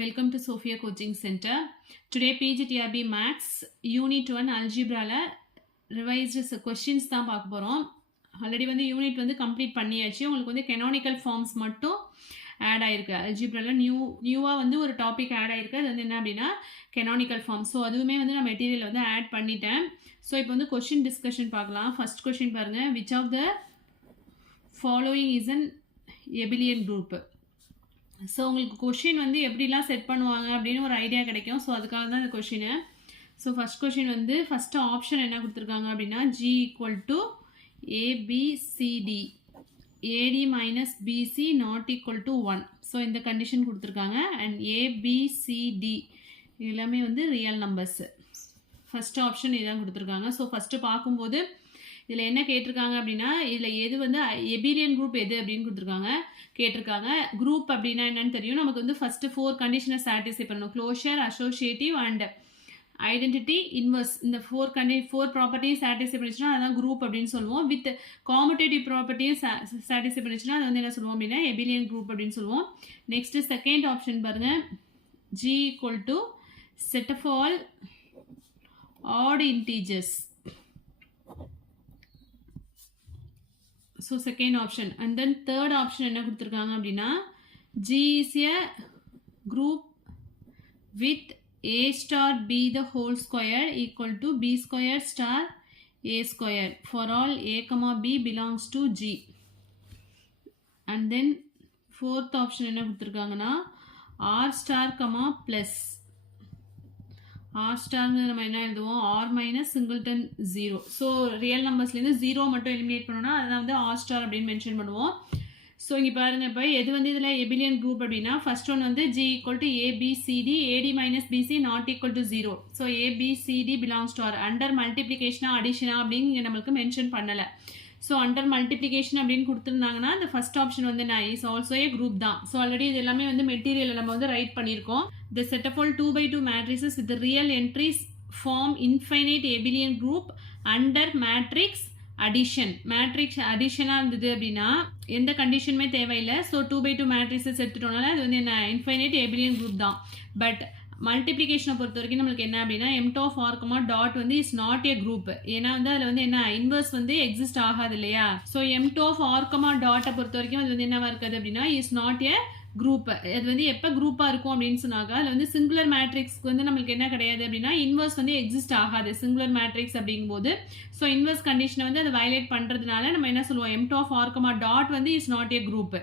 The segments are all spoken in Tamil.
Welcome to Sophia Coaching Center. Today PGTRB Max Unit 1 Algebra revised questions தான் பார்க்க போறோம். ஆல்ரெடி வந்து யூனிட் வந்து கம்ப்ளீட் பண்ணியாச்சு. உங்களுக்கு வந்து canonical forms மட்டும் ஆட் ஆயிருக்கு. அல்ஜிப்ரால நியூவா வந்து ஒரு டாபிக் ஆட் ஆயிருக்கு. அது வந்து என்ன அப்படின்னா canonical forms. ஸோ அதுவுமே வந்து நான் மெட்டீரியல் வந்து ஆட் பண்ணிட்டேன். ஸோ இப்போ வந்து கொஸ்டின் டிஸ்கஷன் பார்க்கலாம். ஃபர்ஸ்ட் கொஸ்டின் பாருங்க, which of the following is an abelian group? So உங்களுக்கு கொஷின் வந்து எப்படிலாம் செட் பண்ணுவாங்க அப்படின்னு ஒரு ஐடியா கிடைக்கும். ஸோ அதுக்காக தான் இந்த கொஷினு. ஸோ ஃபஸ்ட் கொஷின் வந்து ஃபஸ்ட்டு ஆப்ஷன் என்ன கொடுத்துருக்காங்க அப்படின்னா G equal to ABCD AD minus BC not equal to 1. So இந்த கண்டிஷன் கொடுத்துருக்காங்க. அண்ட் ABCD எல்லாமே வந்து ரியல் நம்பர்ஸ். ஃபஸ்ட்டு ஆப்ஷன் இதான் கொடுத்துருக்காங்க. ஸோ ஃபஸ்ட்டு பார்க்கும்போது இதில் என்ன கேட்டிருக்காங்க அப்படின்னா இதில் எது வந்து எபிலியன் குரூப் எது அப்படின்னு கொடுத்துருக்காங்க கேட்டிருக்காங்க. குரூப் அப்படின்னா என்னன்னு தெரியும். நமக்கு வந்து ஃபஸ்ட்டு 4 கண்டிஷனை சாட்டிஸ்ஃபை பண்ணணும். Closure, associative and identity, inverse. இந்த 4 ப்ராப்பர்ட்டியும் சாட்டிஸ்ஃபை பண்ணிச்சுன்னா அதான் குரூப் அப்படின்னு சொல்லுவோம். வித் காம்படேட்டிவ் ப்ராப்பர்ட்டியும் சாட்டிஸ்ஃபை பண்ணிச்சுன்னா அது வந்து என்ன சொல்லுவோம் அப்படின்னா எபிலியன் குரூப் அப்படின்னு சொல்லுவோம். நெக்ஸ்ட் செகண்ட் ஆப்ஷன் பாருங்க, G equal to set of all odd integers. So second option. And then third option என்ன கொடுத்துருக்காங்க அப்படின்னா G is a group with A star B the whole square equal to B square star A square for all A comma B belongs to G. And then fourth option என்ன கொடுத்துருக்காங்கன்னா R star comma plus R star நம்ம என்ன எழுதுவோம் R minus singleton 0. So real நம்பர்ஸ்லேருந்து 0 மட்டும் எலிமினேட் பண்ணோம்னா அதான் வந்து R ஸ்டார் அப்படின்னு மென்ஷன் பண்ணுவோம். ஸோ இங்கே பாருங்கள், இப்போ எது வந்து இதில் எபிலியன் குரூப் அப்படின்னா ஃபர்ஸ்ட் ஒன் வந்து G equal to ABCD AD minus BC not equal to 0. So ABCD belongs to R. Under மல்டிப்ளிகேஷனா அடிஷனா அப்படின்னு இங்கே நம்மளுக்கு மென்ஷன் பண்ணலை. ஸோ அண்டர் மல்டிப்ளிகேஷன் அப்படின்னு கொடுத்துருந்தாங்கன்னா இந்த ஃபர்ஸ்ட் ஆப்ஷன் வந்து நான் இஸ் ஆல்சோ ஏ குரூப் தான். ஸோ ஆல்ரெடி இது எல்லாமே வந்து மெட்டீரியல் நம்ம வந்து ரைட் பண்ணியிருக்கோம். The set of all 2x2 matrices with the real entries form infinite abelian group under matrix addition. Matrix அடிஷனாக இருந்தது அப்படின்னா எந்த கண்டிஷனுமே தேவையில்லை. ஸோ 2x2 மேட்ரிக்ஸஸ் எடுத்துட்டோம்னால அது வந்து என்ன இன்ஃபைனைட் ஏபிலியன் குரூப் தான். பட் மல்டிப்ளிகேஷனை பொறுத்த வரைக்கும் நம்மளுக்கு என்ன அப்படின்னா எம்ட் ஆஃப் ஆர்கமா டாட் வந்து இஸ் நாட் ஏ குரூப். ஏன்னா வந்து அதில் வந்து என்ன இன்வர்ஸ் வந்து எக்ஸிஸ்ட் ஆகாது இல்லையா. ஸோ எம்ட் ஆஃப் ஆர்கமா டாட்டை பொறுத்த வரைக்கும் அது வந்து என்னவா இருக்காது அப்படின்னா இஸ் நாட் ஏ குரூப். அது வந்து எப்போ குரூப்பாக இருக்கும் அப்படின்னு சொன்னாங்க அதில் வந்து சிங்குலர் மேட்ரிக்ஸ்க்கு வந்து நம்மளுக்கு என்ன கிடையாது அப்படின்னா இன்வர்ஸ் வந்து எக்ஸிஸ்ட் ஆகாது சிங்குலர் மேட்ரிக்ஸ் அப்படிங்கும்போது. ஸோ இன்வர்ஸ் கண்டிஷனை வந்து அதை வயலேட் பண்ணுறதுனால நம்ம என்ன சொல்லுவோம் எம்ட் ஆஃப் ஆர்கமா டாட் வந்து is not a group.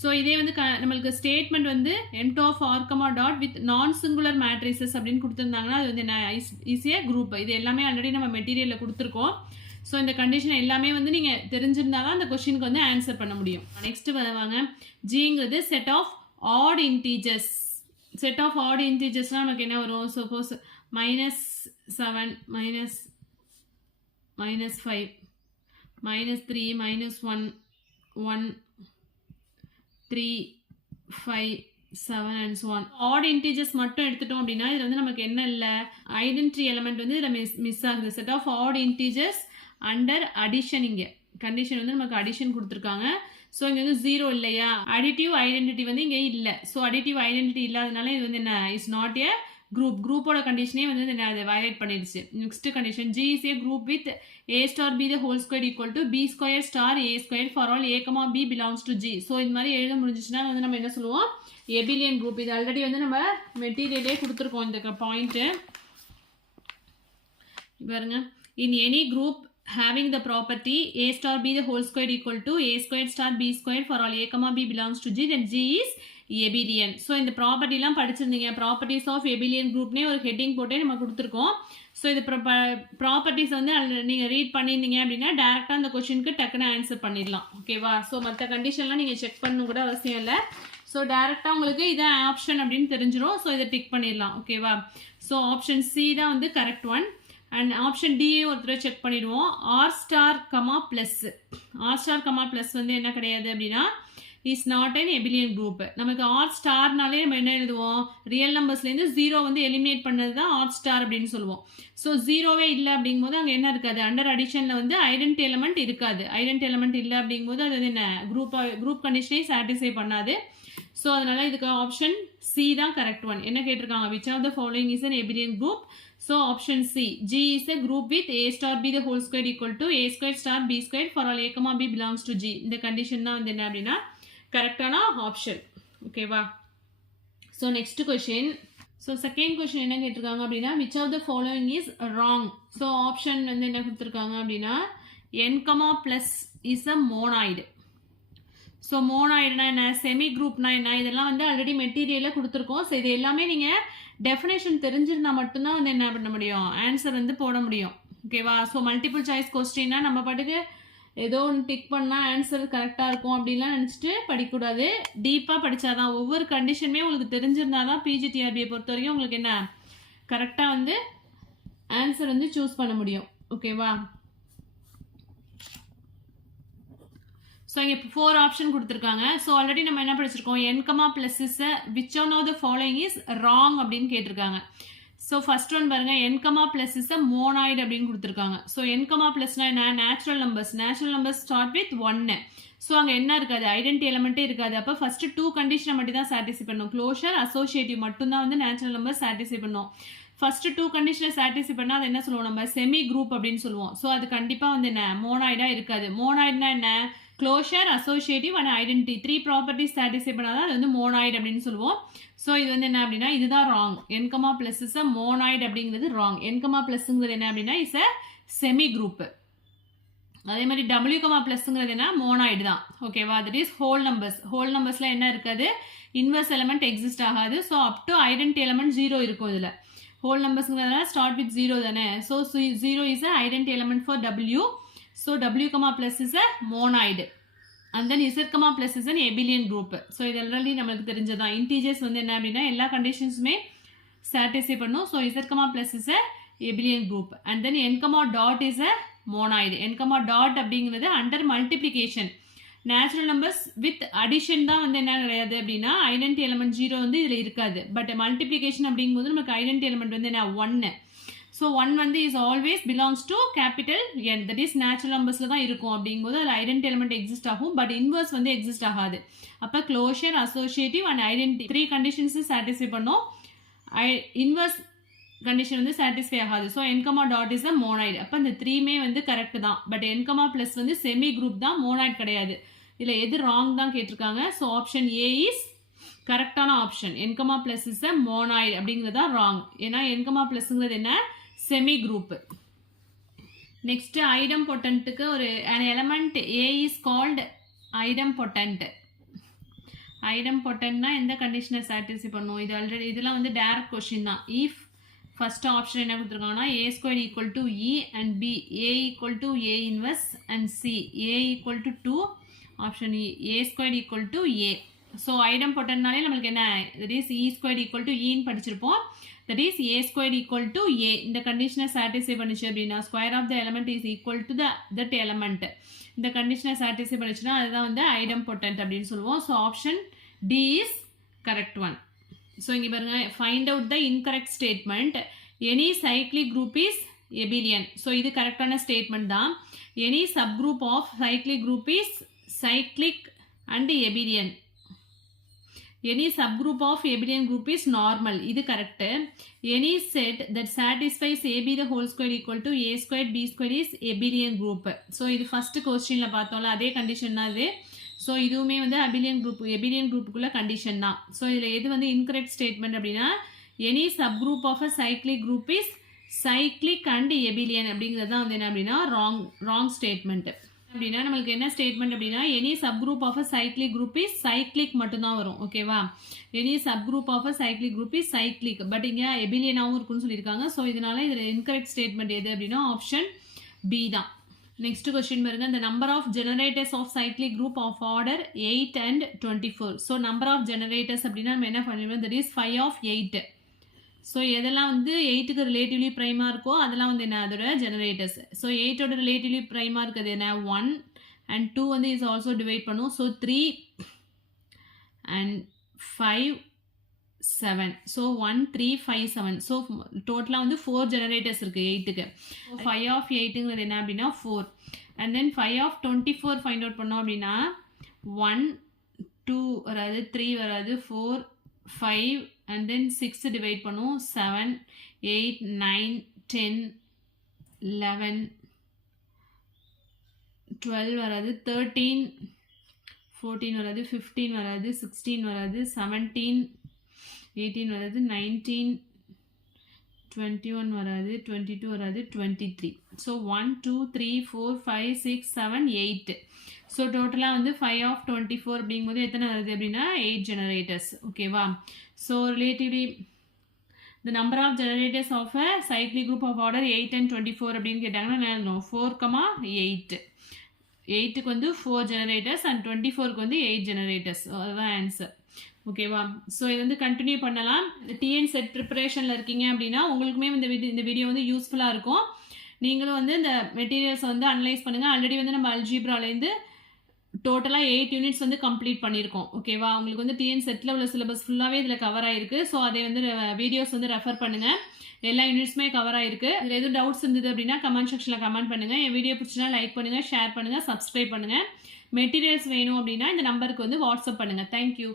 So இதே வந்து நம்மளுக்கு ஸ்டேட்மெண்ட் வந்து எம்ட் of R comma dot with non singular matrices அப்படின்னு கொடுத்துருந்தாங்கன்னா அது வந்து என்ன ஈஸியாக குரூப். இது எல்லாமே ஆல்ரெடி நம்ம மெட்டீரியலில் கொடுத்துருக்கோம். ஸோ இந்த கண்டிஷன் எல்லாமே வந்து நீங்கள் தெரிஞ்சிருந்தா தான் அந்த கொஸ்டினுக்கு வந்து ஆன்சர் பண்ண முடியும். நெக்ஸ்ட் வாங்க, ஜிங்கிறது set of odd integers. Set of odd இன்டீஜர்ஸ்னால் நமக்கு என்ன வரும்? Suppose -7 -5 -3 -1 1 3 5 7 and so on. Odd integers மட்டும் எடுத்துட்டோம் அப்படின்னா இதில் வந்து நமக்கு என்ன இல்லை ஐடென்டிட்டி எலிமெண்ட் வந்து இதில் மிஸ் ஆகுது. Set of odd integers under addition. இங்கே கண்டிஷன் வந்து நமக்கு அடிஷன் கொடுத்துருக்காங்க. ஸோ இங்கே வந்து 0 இல்லையா, அடிட்டிவ் ஐடென்டிட்டி வந்து இங்கே இல்லை. ஸோ அடிட்டிவ் ஐடென்டிட்டி இல்லாதனால இது வந்து என்ன இஸ் நாட் ஏ குரூப். குரூப்போட கண்டிஷனே வந்து என்ன அதை வயலேட் பண்ணிடுச்சு. Next condition G is a group with A star B the whole square equal to B square star A square for all A comma B belongs to G. So இது மாதிரி எழுத முடிஞ்சிச்சுன்னா வந்து நம்ம என்ன சொல்லுவோம் எபிலியன் குரூப். இது ஆல்ரெடி வந்து நம்ம மெட்டீரியலே கொடுத்துருக்கோம் இந்த பாயிண்ட்டு பாருங்க. In any group having the property A star B the whole square equal to A squared star B squared for all A comma B belongs to G, then G is abelian. So இந்த ப்ராப்பர்ட்டிலாம் படிச்சிருந்தீங்க. ப்ராப்பர்ட்டிஸ் ஆஃப் எபிலியன் குரூப்னே ஒரு ஹெட்டிங் போட்டே நம்ம கொடுத்துருக்கோம். ஸோ இது ப்ராப்பர்ட்டிஸ் வந்து நீங்கள் ரீட் பண்ணியிருந்தீங்க அப்படின்னா டேரெக்டாக அந்த கொஸ்டினுக்கு டக்குன்னு ஆன்சர் பண்ணிடலாம். ஓகேவா. ஸோ மற்ற கண்டிஷன்லாம் நீங்கள் செக் பண்ணணும் கூட அவசியம் இல்லை. ஸோ டேரெக்டாக உங்களுக்கு இதான் ஆப்ஷன் அப்படின்னு தெரிஞ்சிடும். ஸோ இதை டிக் பண்ணிடலாம். ஓகேவா. ஸோ ஆப்ஷன் சி தான் வந்து correct one. And option D ஒருத்தர் செக் பண்ணிடுவோம். R star comma plus. R star comma plus வந்து என்ன கிடையாது அப்படின்னா is not an abelian group. நமக்கு ஆர் ஸ்டார்னாலே நம்ம என்ன எழுதுவோம் ரியல் நம்பர்ஸ்லேருந்து 0 வந்து எலிமினேட் பண்ணது தான் ஆர் ஸ்டார் அப்படின்னு சொல்லுவோம். ஸோ 0வே இல்லை அப்படிங்கும்போது அங்கே என்ன இருக்காது அண்டர் அடிஷனில் வந்து ஐடென்டி எலிமெண்ட் இருக்காது. ஐடென்டி எலிமெண்ட் இல்லை அப்படிங்கும்போது அது என்ன குரூப் கண்டிஷனே சாட்டிஸ்ஃபை பண்ணாது. ஸோ அதனால் இதுக்கு ஆப்ஷன் சி தான் கரெக்ட் ஒன். என்ன கேட்டிருக்காங்க, which of the following is an abelian group? So option C, G is a group with A star B the whole square equal to A square star B square for all A comma B belongs to G. இந்த கண்டிஷன் தான் வந்து என்ன அப்படின்னா கரெக்டான ஆப்ஷன். ஓகேவா? So next question. So second question என்ன கேட்டிருக்காங்க அப்படின்னா which of the following is wrong? So option வந்து என்ன கொடுத்துருக்காங்க அப்படின்னா n, plus is a monoid. So மோனாய்டுனா என்ன, செமி குரூப்னா என்ன, இதெல்லாம் வந்து ஆல்ரெடி மெட்டீரியலில் கொடுத்துருக்கோம். ஸோ இது எல்லாமே நீங்கள் டெஃபினேஷன் தெரிஞ்சிருந்தா மட்டும்தான் வந்து என்ன பண்ண முடியும், ஆன்சர் வந்து போட முடியும். ஓகேவா? ஸோ மல்டிபிள் சாய்ஸ் கொஸ்டின்னா நம்ம பாட்டுக்கு ஏதோ ஒன்று டிக் பண்ணால் ஆன்சர் கரெக்டாக இருக்கும் அப்படின்லாம் நினச்சிட்டு படிக்கக்கூடாது. டீப்பாக படித்தாதான் ஒவ்வொரு கண்டிஷனுமே உங்களுக்கு தெரிஞ்சிருந்தா தான் பிஜிடிஆர்பியை பொறுத்த வரைக்கும் உங்களுக்கு என்ன கரெக்டாக வந்து ஆன்சர் வந்து சூஸ் பண்ண முடியும். ஓகேவா? ஸோ இங்கே 4 ஆப்ஷன் கொடுத்துருக்காங்க. ஸோ ஆல்ரெடி நம்ம என்ன படிச்சிருக்கோம், n, plus is which one of the following is wrong அப்படின்னு கேட்டிருக்காங்க. ஸோ ஃபர்ஸ்ட் ஒன் பாருங்க, n, plus is a monoid அப்படின்னு கொடுத்துருக்காங்க. ஸோ n, plusனா என்ன, நேச்சுரல் நம்பர்ஸ் ஸ்டார்ட் வித் 1. ஸோ அங்கே என்ன இருக்காது, ஐடென்டி எலமெண்ட்டே இருக்காது. அப்போ ஃபர்ஸ்ட் 2 கண்டிஷனை மட்டும் தான் சாட்டிஸ்ஃபை பண்ணும். க்ளோஷர், அசோசியேட்டிவ் மட்டும்தான் வந்து நேச்சுரல் நம்பர் சாட்டிஸ்ஃபை பண்ணும். ஃபர்ஸ்ட் 2 கண்டிஷனை சாட்டிஸ்ஃபை பண்ணால் அது என்ன சொல்லுவோம், நம்ம செமி குரூப் அப்படின்னு சொல்லுவோம். ஸோ அது கண்டிப்பாக வந்து என்ன மோனாய்டாக இருக்காது. மோனாய்டுனா என்ன, closure, associative and identity 3 properties satisfy பண்ணாதான் அது வந்து மோனாய்டு அப்படின்னு சொல்லுவோம். ஸோ இது வந்து என்ன அப்படின்னா இதுதான் wrong. n, plus is a monoid அப்படிங்கிறது ராங். n, plusங்கிறது என்ன அப்படின்னா இஸ் அ செமி குரூப். அதே மாதிரி w, plusங்கிறது என்ன, மோனாய்டு தான். ஓகேவா? தட் இஸ் ஹோல் நம்பர்ஸில் என்ன இருக்காது, இன்வர்ஸ் எலமெண்ட் எக்ஸிஸ்ட் ஆகாது. So up to identity element 0 இருக்கும். இதில் ஹோல் நம்பர்ஸ்ங்கிறதுனால ஸ்டார்ட் வித் 0 தானே. So 0 is a identity element for w. So w, plus is a monoid and then z, plus is an abelian group. So இது already நமக்கு தெரிஞ்சதான். integers வந்து என்ன அப்படின்னா எல்லா கண்டிஷன்ஸுமே satisfy பண்ணும். So z, plus is a abelian group and then n, dot is a monoid. n, dot அப்படிங்கிறது under multiplication. natural numbers with addition தான் வந்து என்ன கிடையாது அப்படின்னா ஐடென்டி எலமெண்ட் 0 வந்து இதில் இருக்காது. பட் மல்டிப்ளிகேஷன் அப்படிங்கும்போது நமக்கு ஐடென்டி எலமெண்ட் வந்து என்ன 1. ஸோ 1 வந்து is always belongs to capital n, that is natural நம்பர்ஸில் தான் இருக்கும். அப்படிங்கும்போது அதில் ஐடென்டி எலமெண்ட் எக்ஸிஸ்ட் ஆகும். பட் இன்வர்ஸ் வந்து எக்ஸிஸ்ட் ஆகாது. அப்போ closure, associative and identity 3 conditions satisfy பண்ணும். இன்வர்ஸ் கண்டிஷன் வந்து சாட்டிஸ்ஃபை ஆகாது. So n, dot is a monoid. அப்போ இந்த 3மே வந்து கரெக்ட் தான். பட் n, plus வந்து செமி குரூப் தான், மோனாய்டு கிடையாது. இதில் எது ராங் தான் கேட்டிருக்காங்க. ஸோ ஆப்ஷன் ஏ இஸ் கரெக்டான option. n, plus is a monoid அப்படிங்கிறது தான் ராங். ஏன்னா n, plusங்கிறது என்ன, செமி குரூப். நெக்ஸ்ட் ஐடம்பொட்டன்ட்டுக்கு ஒரு an element A is called idempotent. ஐடம்பொட்டன்ட்னா எந்த கண்டிஷனை சாட்டிஸ்ஃபை பண்ணும், இது ஆல்ரெடி இதெல்லாம் வந்து டைரக்ட் கொஸ்டின் தான். இஃப் ஃபர்ஸ்ட் ஆப்ஷன் என்ன கொடுத்துருக்காங்கன்னா a squared equal to e and b, a equal to a inverse and c, a equal to 2, option e, a squared equal to a. So ஐடம்பொட்டன்ட்னாலே நம்மளுக்கு என்ன, that is e squared equal to e ன்னு படிச்சிருப்போம். that is a squared equal to a. இந்த கண்டிஷனை சாட்டிஸ்ஃபை பண்ணிச்சு அப்படின்னா square of the element is equal to that element. இந்த கண்டிஷனை சாட்டிஸ்ஃபை பண்ணிச்சுன்னா அதுதான் வந்து ஐடம்பொட்டன்ட் அப்படின்னு சொல்லுவோம். So option D is correct one. So இங்கே பாருங்க, find out the incorrect statement. Any cyclic group is abelian. So இது கரெக்டான ஸ்டேட்மெண்ட் தான். Any subgroup of cyclic group is cyclic and abelian. Any subgroup of abelian group is normal. இது correct. Any set that satisfies ab the whole square equal to a squared b squared is abelian group. So இது first questionல பார்த்தோம்ல அதே condition தான் இது. So இதுவுமே வந்து abelian groupக்குள்ள condition தான். So இதில் எது வந்து incorrect statement அப்படின்னா any subgroup of a cyclic group is cyclic and abelian அப்படிங்கிறது தான் வந்து என்ன அப்படின்னா wrong statement. அப்படின்னா நம்மளுக்கு என்ன ஸ்டேட்மெண்ட் அப்படின்னா any subgroup of a cyclic group is cyclic மட்டும்தான் வரும். ஓகேவா? Any subgroup of a cyclic group is cyclic. But இங்கே எபிலியனாகவும் இருக்குன்னு சொல்லியிருக்காங்க. ஸோ இதனால இதில் இன்கரெக்ட் ஸ்டேட்மெண்ட் எது அப்படின்னா ஆப்ஷன் பி தான். நெக்ஸ்ட் கொஸ்டின் பாருங்க, the number of generators of cyclic group of order 8 and 24. So number of generators அப்படின்னா நம்ம என்ன பண்ணிடுவோம், தட் இஸ் 5 of 8. ஸோ எதெல்லாம் வந்து 8க்கு ரிலேட்டிவ்லி ப்ரைமாக இருக்கோ அதெல்லாம் வந்து என்ன அதோட ஜெனரேட்டர்ஸ். ஸோ 8ஓட ரிலேட்டிவ்லி ப்ரைமாக இருக்கிறது என்ன 1 and 2 வந்து இஸ் ஆல்சோ டிவைட் பண்ணும். So 3 and 5 7. ஸோ 1 3 5 7. ஸோ டோட்டலாக வந்து 4 ஜெனரேட்டர்ஸ் இருக்குது 8க்கு. 5 of 8ங்கிறது என்ன அப்படின்னா 4. And then 5 of 24 find out பண்ணோம் அப்படின்னா 1 2 வராது, 3 வராது, 4, 5 and then 6 டிவைட் பண்ணும், 7, 8, 9, 10, 11, 12 வராது, 13, 14 வராது, 15 வராது, 16 வராது, 17, 18 வராது, 19, 21 வராது, 22 வராது, 23. ஸோ 1, 2, 3, 4, 5, 6, 7, 8. ஸோ டோட்டலாக வந்து 5 of 24 அப்படிங்கும்போது எத்தனை வருது அப்படின்னா 8 ஜெனரேட்டர்ஸ். ஓகேவா? So relatively the number of generators of a cyclic group of order 8 and 24 அப்படின்னு கேட்டாங்கன்னா என்ன எழுதணும்? 4, 8. 8க்கு வந்து 4 generators and 24க்கு வந்து 8 generators. அதுதான் ஆன்சர். ஓகேவா? ஸோ இது வந்து கண்டினியூ பண்ணலாம். டிஎன் செட் ப்ரிப்பரேஷனில் இருக்கீங்க அப்படின்னா உங்களுக்குமே இந்த வீடியோ வந்து யூஸ்ஃபுல்லாக இருக்கும். நீங்களும் வந்து இந்த மெட்டீரியல்ஸை வந்து அனலைஸ் பண்ணுங்கள். ஆல்ரெடி வந்து நம்ம அல்ஜீப்ராலேருந்து டோட்டலாக 8 யூனிட்ஸ் வந்து கம்ப்ளீட் பண்ணியிருக்கோம். ஓகேவா? உங்களுக்கு வந்து டிஎன் செட்டில் உள்ள சிலபஸ் ஃபுல்லாகவே இதில் கவர் ஆகிருக்கு. ஸோ அதை வந்து வீடியோஸ் வந்து ரெஃபர் பண்ணுங்கள். எல்லா யூனிட்ஸுமே கவர் ஆகிருக்கு. இதில் எதுவும் டவுட்ஸ் இருந்தது அப்படின்னா கமெண்ட் செக்ஷனில் கமெண்ட் பண்ணுங்கள். என் வீடியோ பிடிச்சினா லைக் பண்ணுங்கள், ஷேர் பண்ணுங்கள், சப்ஸ்கிரைப் பண்ணுங்கள். மெட்டீரியல்ஸ் வேணும் அப்படின்னா இந்த நம்பருக்கு வந்து வாட்ஸ்அப் பண்ணுங்கள். தேங்க்யூ.